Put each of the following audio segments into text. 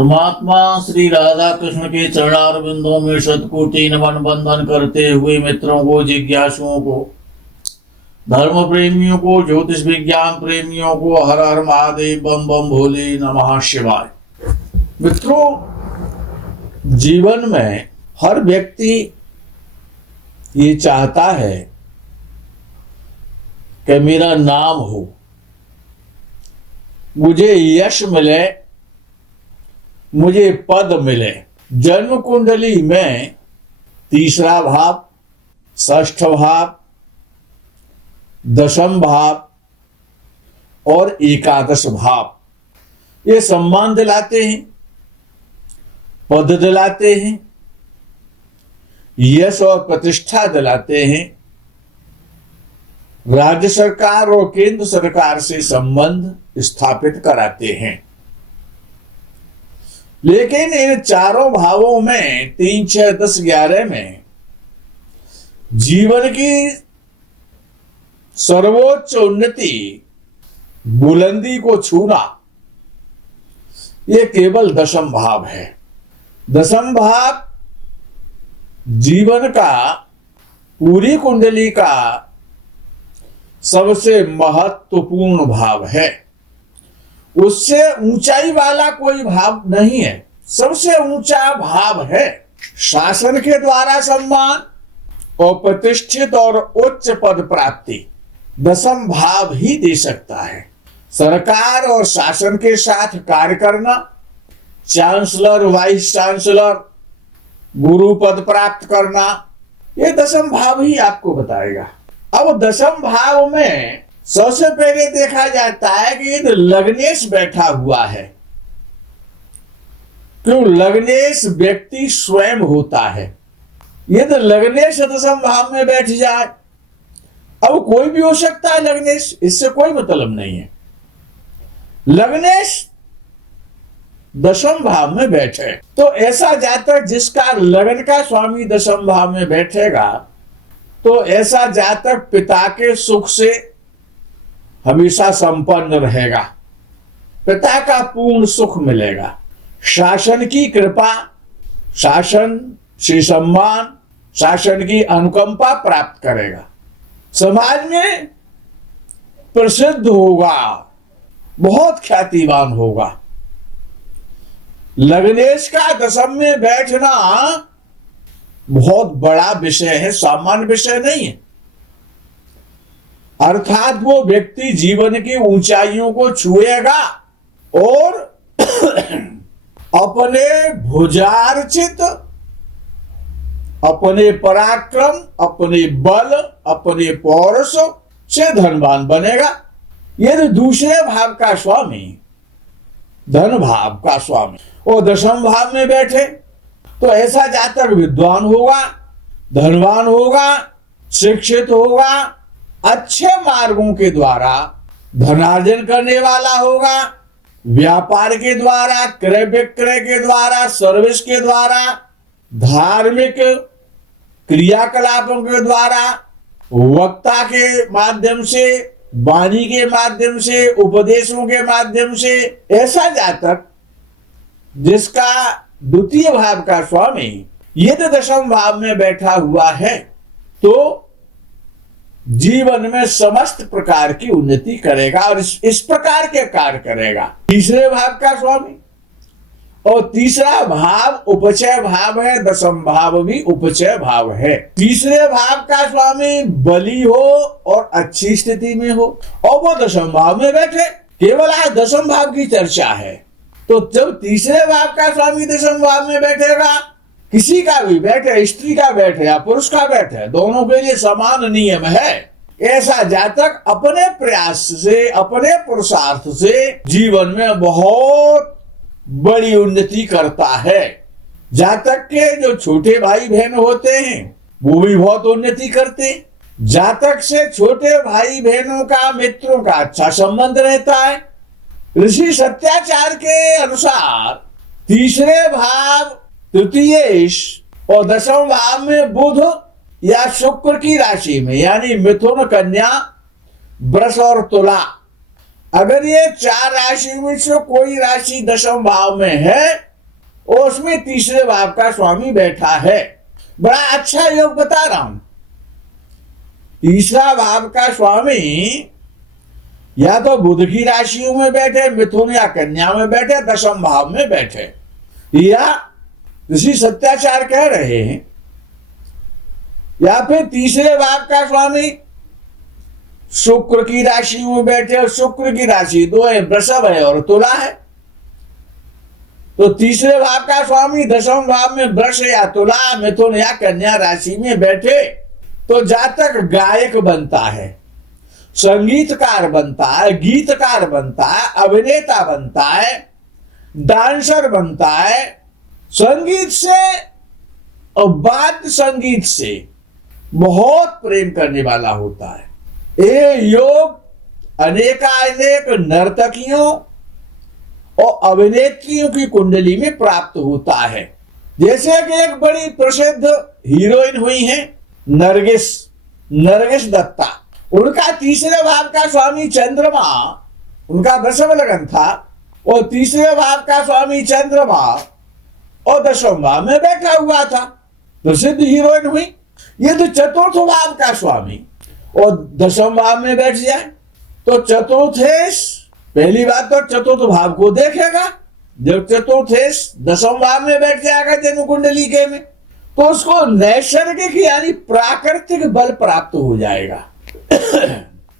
परमात्मा श्री राधा कृष्ण के चरणारविंदों में शतकोटि नमन बंधन करते हुए मित्रों को, जिज्ञासुओं को, धर्म प्रेमियों को, ज्योतिष विज्ञान प्रेमियों को हर हर महादेव, बम बम भोले, नमः शिवाय। मित्रों, जीवन में हर व्यक्ति ये चाहता है कि मेरा नाम हो, मुझे यश मिले, मुझे पद मिले। जन्म कुंडली में तीसरा भाव, षष्ठ भाव, दशम भाव और एकादश भाव ये सम्मान दिलाते हैं, पद दिलाते हैं, यश और प्रतिष्ठा दिलाते हैं, राज्य सरकार और केंद्र सरकार से संबंध स्थापित कराते हैं। लेकिन इन चारों भावों में 3, 6, 10, 11 में जीवन की सर्वोच्च उन्नति, बुलंदी को छूना, यह केवल दशम भाव है। दशम भाव जीवन का, पूरी कुंडली का सबसे महत्वपूर्ण भाव है। उससे ऊंचाई वाला कोई भाव नहीं है, सबसे ऊंचा भाव है। शासन के द्वारा सम्मान और प्रतिष्ठित और उच्च पद प्राप्ति दशम भाव ही दे सकता है। सरकार और शासन के साथ कार्य करना, चांसलर, वाइस चांसलर, गुरु पद प्राप्त करना, ये दशम भाव ही आपको बताएगा। अब दशम भाव में सबसे पहले देखा जाता है कि यदि लग्नेश बैठा हुआ है, क्यों लग्नेश व्यक्ति स्वयं होता है। यदि लग्नेश दशम भाव में बैठ जाए, अब कोई भी हो सकता है लग्नेश, इससे कोई मतलब नहीं है। लग्नेश दशम भाव में बैठे तो ऐसा जातक जिसका लग्न का स्वामी दशम भाव में बैठेगा, तो ऐसा जातक पिता के सुख से हमेशा संपन्न रहेगा, पिता का पूर्ण सुख मिलेगा, शासन की कृपा, शासन से सम्मान, शासन की अनुकंपा प्राप्त करेगा, समाज में प्रसिद्ध होगा, बहुत ख्यातिवान होगा। लग्नेश का दशम में बैठना बहुत बड़ा विषय है, सामान्य विषय नहीं है। अर्थात वो व्यक्ति जीवन की ऊंचाइयों को छुएगा और अपने भुजार्चित, अपने पराक्रम, अपने बल, अपने पौरुष से धनवान बनेगा। यदि दूसरे भाव का स्वामी, धन भाव का स्वामी, वो दशम भाव में बैठे तो ऐसा जातक विद्वान होगा, धनवान होगा, शिक्षित होगा, अच्छे मार्गों के द्वारा धनार्जन करने वाला होगा, व्यापार के द्वारा, क्रय विक्रय के द्वारा, सर्विस के द्वारा, धार्मिक क्रियाकलापों के द्वारा, वक्ता के माध्यम से, वाणी के माध्यम से, उपदेशों के माध्यम से, ऐसा जातक जिसका द्वितीय भाव का स्वामी यदि दशम भाव में बैठा हुआ है, तो जीवन में समस्त प्रकार की उन्नति करेगा और इस प्रकार के कार्य करेगा। तीसरे भाव का स्वामी, और तीसरा भाव उपचय भाव है, दशम भाव भी उपचय भाव है। तीसरे भाव का स्वामी बली हो और अच्छी स्थिति में हो और वो दशम भाव में बैठे, केवल आज दशम भाव की चर्चा है। तो जब तीसरे भाव का स्वामी दशम भाव में बैठेगा, किसी का भी बैठे, स्त्री का बैठे या पुरुष का बैठे, दोनों के लिए समान नियम है। ऐसा जातक अपने प्रयास से, अपने पुरुषार्थ से जीवन में बहुत बड़ी उन्नति करता है। जातक के जो छोटे भाई बहन होते हैं वो भी बहुत उन्नति करते। जातक से छोटे भाई बहनों का, मित्रों का अच्छा संबंध रहता है। ऋषि सत्याचार के अनुसार तीसरे भाव, तृतीयेश और दशम भाव में बुध या शुक्र की राशि में, यानी मिथुन, कन्या, वृष और तुला, अगर ये 4 राशि में से कोई राशि दशम भाव में है और उसमें तीसरे भाव का स्वामी बैठा है। बड़ा अच्छा योग बता रहा हूं। तीसरा भाव का स्वामी या तो बुध की राशियों में बैठे, मिथुन या कन्या में बैठे, दशम भाव में बैठे, या ऋषि सत्याचार कह रहे हैं, या फिर तीसरे भाव का स्वामी शुक्र की राशि में बैठे, और शुक्र की राशि दो है, वृषभ है और तुला है। तो तीसरे भाव का स्वामी दशम भाव में वृष या तुला, मिथुन या कन्या राशि में बैठे तो जातक गायक बनता है, संगीतकार बनता है, गीतकार बनता है, अभिनेता बनता है, डांसर बनता है। संगीत से और वाद्य संगीत से बहुत प्रेम करने वाला होता है। ये योग अनेकानेक नर्तकियों और अभिनेत्रियों की कुंडली में प्राप्त होता है। जैसे कि एक बड़ी प्रसिद्ध हीरोइन हुई हैं नरगिस दत्ता, उनका तीसरे भाव का स्वामी चंद्रमा, उनका वृषभ लगन था, और तीसरे भाव का स्वामी चंद्रमा और दशम भाव में बैठा हुआ था, प्रसिद्ध हीरोइन हुई। ये तो चतुर्थ भाव का स्वामी और दशम भाव में बैठ जाए तो चतुर्थेश, पहली बात तो चतुर्थ भाव को देखेगा। जब चतुर्थेश दशम भाव में बैठ जाएगा जन्म कुंडली के में, तो उसको नैसर्गिक यानी प्राकृतिक बल प्राप्त हो जाएगा।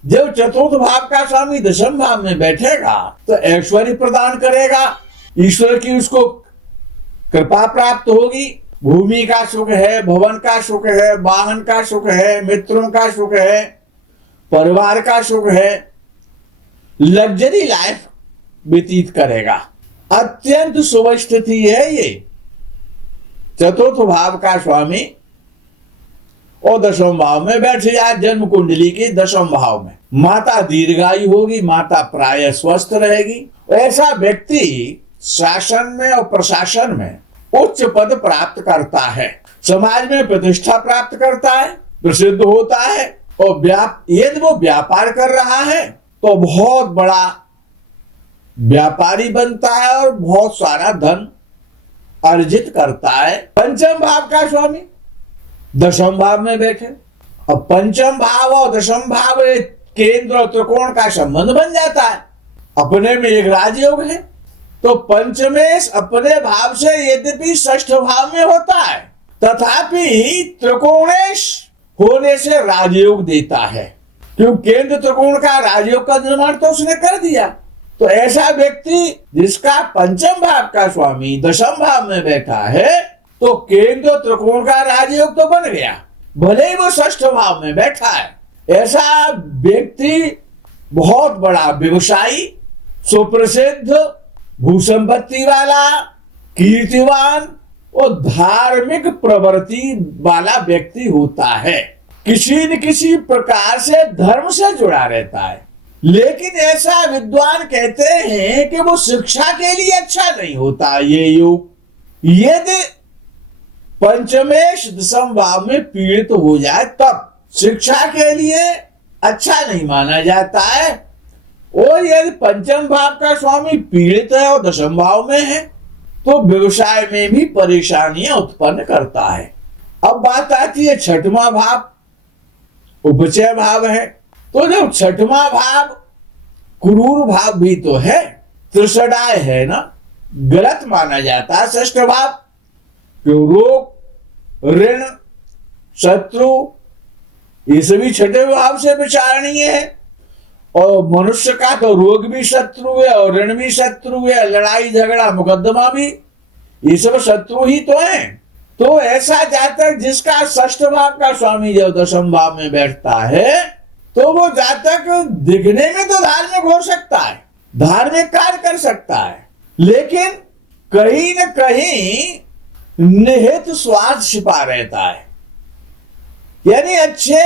जब चतुर्थ भाव का स्वामी दशम भाव में बैठेगा तो ऐश्वर्य प्रदान करेगा, ईश्वर की उसको कृपा प्राप्त होगी। भूमि का सुख है, भवन का सुख है, वाहन का सुख है, मित्रों का सुख है, परिवार का सुख है, लग्जरी लाइफ व्यतीत करेगा। अत्यंत शुभ स्थिति है ये। चतुर्थ भाव का स्वामी और दशम भाव में बैठ जाए जन्म कुंडली के दशम भाव में, माता दीर्घायु होगी, माता प्राय स्वस्थ रहेगी। ऐसा व्यक्ति शासन में और प्रशासन में उच्च पद प्राप्त करता है, समाज में प्रतिष्ठा प्राप्त करता है, प्रसिद्ध होता है, और यदि वो व्यापार कर रहा है तो बहुत बड़ा व्यापारी बनता है और बहुत सारा धन अर्जित करता है। पंचम भाव का स्वामी दशम भाव में बैठे, अब पंचम भाव और दशम भाव केंद्र और त्रिकोण का संबंध बन जाता है। अपने में एक राजयोग है, तो पंचमेश अपने भाव से यद्यपि षष्ठ भाव में होता है, तथापि त्रिकोणेश होने से राजयोग देता है, क्योंकि केंद्र त्रिकोण का राजयोग का निर्माण तो उसने कर दिया। तो ऐसा व्यक्ति जिसका पंचम भाव का स्वामी दशम भाव में बैठा है, तो केंद्र त्रिकोण का राजयोग तो बन गया, भले ही वो षष्ठ भाव में बैठा है। ऐसा व्यक्ति बहुत बड़ा व्यवसायी, सुप्रसिद्ध, भूसंपत्ति वाला, कीर्तिवान और धार्मिक प्रवृत्ति वाला व्यक्ति होता है। किसी न किसी प्रकार से धर्म से जुड़ा रहता है, लेकिन ऐसा विद्वान कहते हैं कि वो शिक्षा के लिए अच्छा नहीं होता। ये योग यदि पंचमेश दशम भाव में पीड़ित हो जाए तब शिक्षा के लिए अच्छा नहीं माना जाता है। और यदि पंचम भाव का स्वामी पीड़ित है और दशम भाव में है तो व्यवसाय में भी परेशानियां उत्पन्न करता है। अब बात आती है छठवां भाव, उपचय भाव है। तो जब छठवां भाव क्रूर भाव भी तो है, त्रिषडाय है ना, गलत माना जाता है षष्ठ भाव, रोग, ऋण, शत्रु, ये सभी छठे भाव से विचारणीय है। और मनुष्य का तो रोग भी शत्रु है और ऋण भी शत्रु है, लड़ाई झगड़ा मुकदमा भी, ये सब शत्रु ही तो है। तो ऐसा जातक जिसका षष्ठ भाव का स्वामी जब दशम भाव में बैठता है तो वो जातक दिखने में तो धार्मिक हो सकता है, धार्मिक कार्य कर सकता है, लेकिन कहीं न कहीं निहित स्वार्थ छिपा रहता है। यानी अच्छे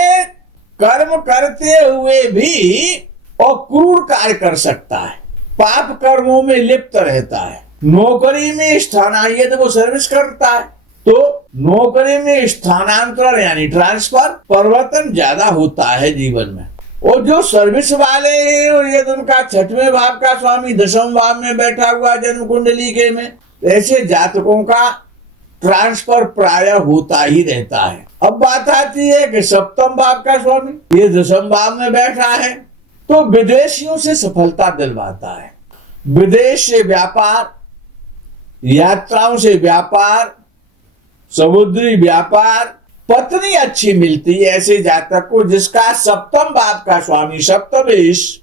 कर्म करते हुए भी और क्रूर कार्य कर सकता है, पाप कर्मों में लिप्त रहता है। नौकरी में स्थानांतरित वो सर्विस करता है तो नौकरी में स्थानांतरण यानी ट्रांसफर, परिवर्तन ज्यादा होता है जीवन में। और जो सर्विस वाले हैं और यदि उनका छठवें भाव का स्वामी दशम भाव में बैठा हुआ जन्म कुंडली के में, ऐसे जातकों का ट्रांसफर प्राय होता ही रहता है। अब बात आती है कि सप्तम भाव का स्वामी ये दशम भाव में बैठा है तो विदेशियों से सफलता दिलवाता है। विदेश से व्यापार, यात्राओं से व्यापार, समुद्री व्यापार, पत्नी अच्छी मिलती है ऐसे जातक को जिसका सप्तम भाव का स्वामी सप्तमेश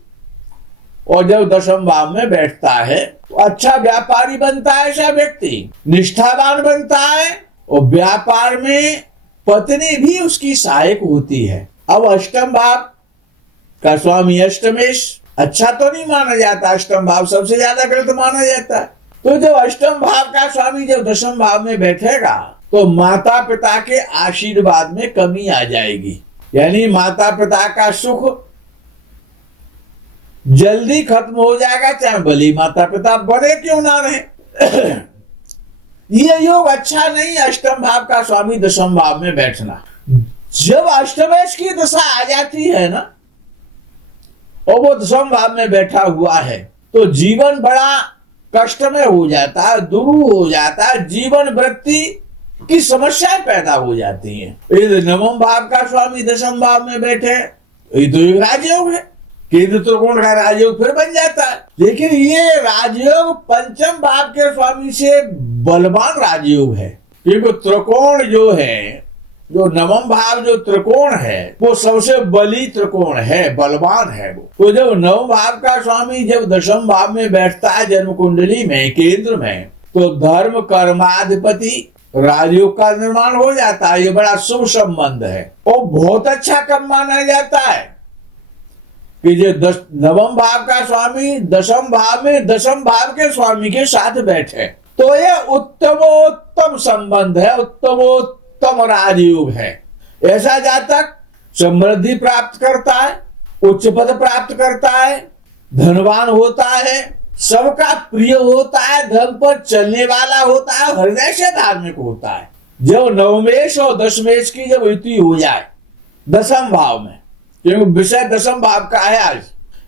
और जब दशम भाव में बैठता है तो अच्छा व्यापारी बनता है। ऐसा व्यक्ति निष्ठावान बनता है और व्यापार में पत्नी भी उसकी सहायक होती है। अब अष्टम भाव का स्वामी अष्टमेश अच्छा तो नहीं माना जाता, अष्टम भाव सबसे ज्यादा गलत माना जाता है। तो जब अष्टम भाव का स्वामी जब दशम भाव में बैठेगा तो माता पिता के आशीर्वाद में कमी आ जाएगी, यानी माता पिता का सुख जल्दी खत्म हो जाएगा, चाहे भली माता पिता बड़े क्यों ना रहे। ये योग अच्छा नहीं अष्टम भाव का स्वामी दशम भाव में बैठना। जब अष्टमेश की दशा आ जाती है ना और वो दशम भाव में बैठा हुआ है तो जीवन बड़ा कष्टमय हो जाता है, दुरू हो जाता है, जीवन वृत्ति की समस्याएं पैदा हो जाती हैं। यदि नवम भाव का स्वामी दशम भाव में बैठे ये तो एक राजयोग है, केंद्र त्रिकोण का राजयोग फिर बन जाता है। लेकिन ये राजयोग पंचम भाव के स्वामी से बलवान राजयोग है, क्योंकि त्रिकोण जो है, जो नवम भाव जो त्रिकोण है वो सबसे बली त्रिकोण है, बलवान है वो। तो जब नवम भाव का स्वामी जब दशम भाव में बैठता है जन्म कुंडली में केंद्र में तो धर्म कर्माधिपति राजयोग का निर्माण हो जाता है। ये बड़ा शुभ संबंध है और बहुत अच्छा कर्म माना जाता है कि जो नवम भाव का स्वामी दशम भाव में दशम भाव के स्वामी के साथ बैठे तो ये उत्तमोत्तम संबंध है, उत्तमोत्तम राजयोग है। ऐसा जातक समृद्धि प्राप्त करता है, उच्च पद प्राप्त करता है, धनवान होता है, सबका प्रिय होता है, धर्म पर चलने वाला होता है, हृदय से धार्मिक होता है। जब नवमेश और दशमेश की जब युति हो जाए दशम भाव में, क्योंकि विषय दशम भाव का है आज,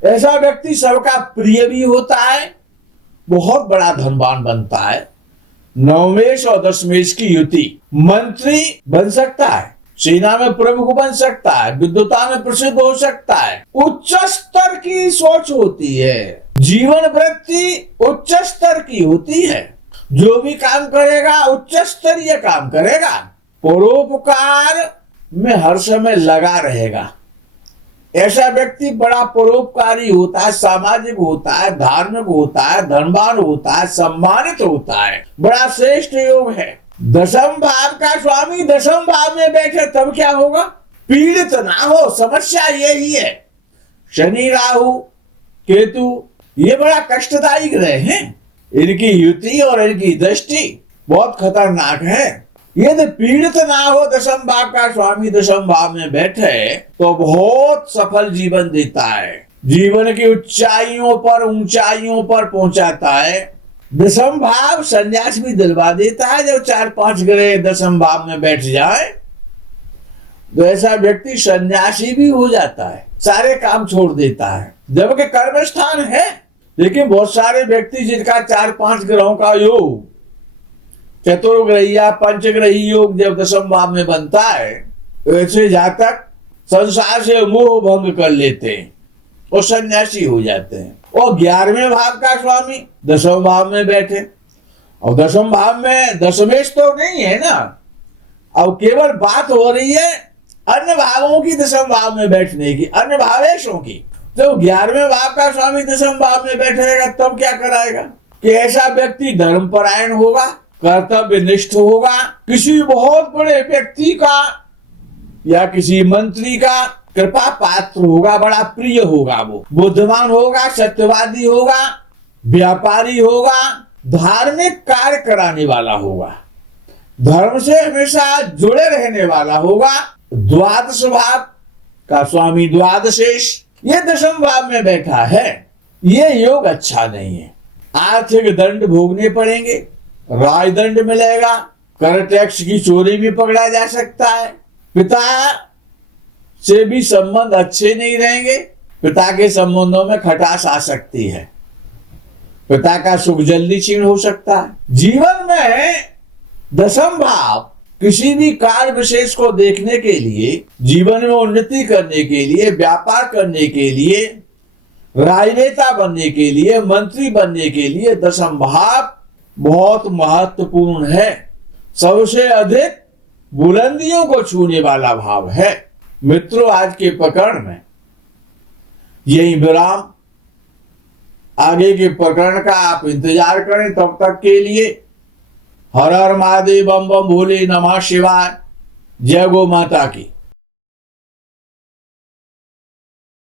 ऐसा व्यक्ति सबका प्रिय भी होता है, बहुत बड़ा धनवान बनता है। नवमेश और दशमेश की युति मंत्री बन सकता है, सेना में प्रमुख बन सकता है, विद्वता में प्रसिद्ध हो सकता है, उच्च स्तर की सोच होती है, जीवन वृत्ति उच्च स्तर की होती है, जो भी काम करेगा उच्च स्तरीय काम करेगा, परोपकार में हर समय लगा रहेगा। ऐसा व्यक्ति बड़ा परोपकारी होता है, सामाजिक होता है, धार्मिक होता है, धनवान होता है, सम्मानित होता है, बड़ा श्रेष्ठ योग है। दशम भाव का स्वामी दशम भाव में बैठे तब क्या होगा, पीड़ित ना हो, समस्या यही है। शनि राहु केतु ये बड़ा कष्टदायी ग्रह हैं, इनकी युति और इनकी दृष्टि बहुत खतरनाक है। यदि पीड़ित ना हो दशम भाव का स्वामी दशम भाव में बैठे तो बहुत सफल जीवन देता है, जीवन की ऊंचाइयों पर पहुंचाता है। दशम भाव संन्यास भी दिलवा देता है। जब 4-5 ग्रह दशम भाव में बैठ जाए तो ऐसा व्यक्ति सन्यासी भी हो जाता है, सारे काम छोड़ देता है, जबकि कर्म स्थान है। लेकिन बहुत सारे व्यक्ति जिनका 4-5 ग्रहों का योग, चतुर्ग्रही या पंचग्रही योग जब दशम भाव में बनता है तो ऐसे जातक संसार से मोह भंग कर लेते हैं और सन्यासी हो जाते हैं। और 11वें भाव का स्वामी दशम भाव में बैठे, और दशम भाव में दशमेश तो नहीं है ना, अब केवल बात हो रही है अन्य भावों की दशम भाव में बैठने की, अन्य भावेशों की। तो 11वें भाव का स्वामी दशम भाव में बैठेगा तब क्या कराएगा कि ऐसा व्यक्ति धर्मपरायण होगा, कर्तव्य निष्ठ होगा, किसी बहुत बड़े व्यक्ति का या किसी मंत्री का कृपा पात्र होगा, बड़ा प्रिय होगा, वो बुद्धिमान होगा, सत्यवादी होगा, व्यापारी होगा, धार्मिक कार्य कराने वाला होगा, धर्म से हमेशा जुड़े रहने वाला होगा। द्वादश भाव का स्वामी द्वादशेश ये दशम भाव में बैठा है, ये योग अच्छा नहीं है। आर्थिक दंड भोगने पड़ेंगे, राजदंड मिलेगा, कर टैक्स की चोरी भी पकड़ा जा सकता है, पिता से भी संबंध अच्छे नहीं रहेंगे, पिता के संबंधों में खटास आ सकती है। पिता का सुख जल्दी क्षीण हो सकता है। जीवन में दशम भाव किसी भी कार्य विशेष को देखने के लिए, जीवन में उन्नति करने के लिए, व्यापार करने के लिए, राजनेता बनने के लिए, मंत्री बनने के लिए दशम भाव बहुत महत्वपूर्ण है। सबसे अधिक बुलंदियों को छूने वाला भाव है। मित्रों, आज के प्रकरण में यही विराम। आगे के प्रकरण का आप इंतजार करें। तब तक के लिए हर हर महादेव, बम बम भोले, नमः शिवाय। जय गो माता की।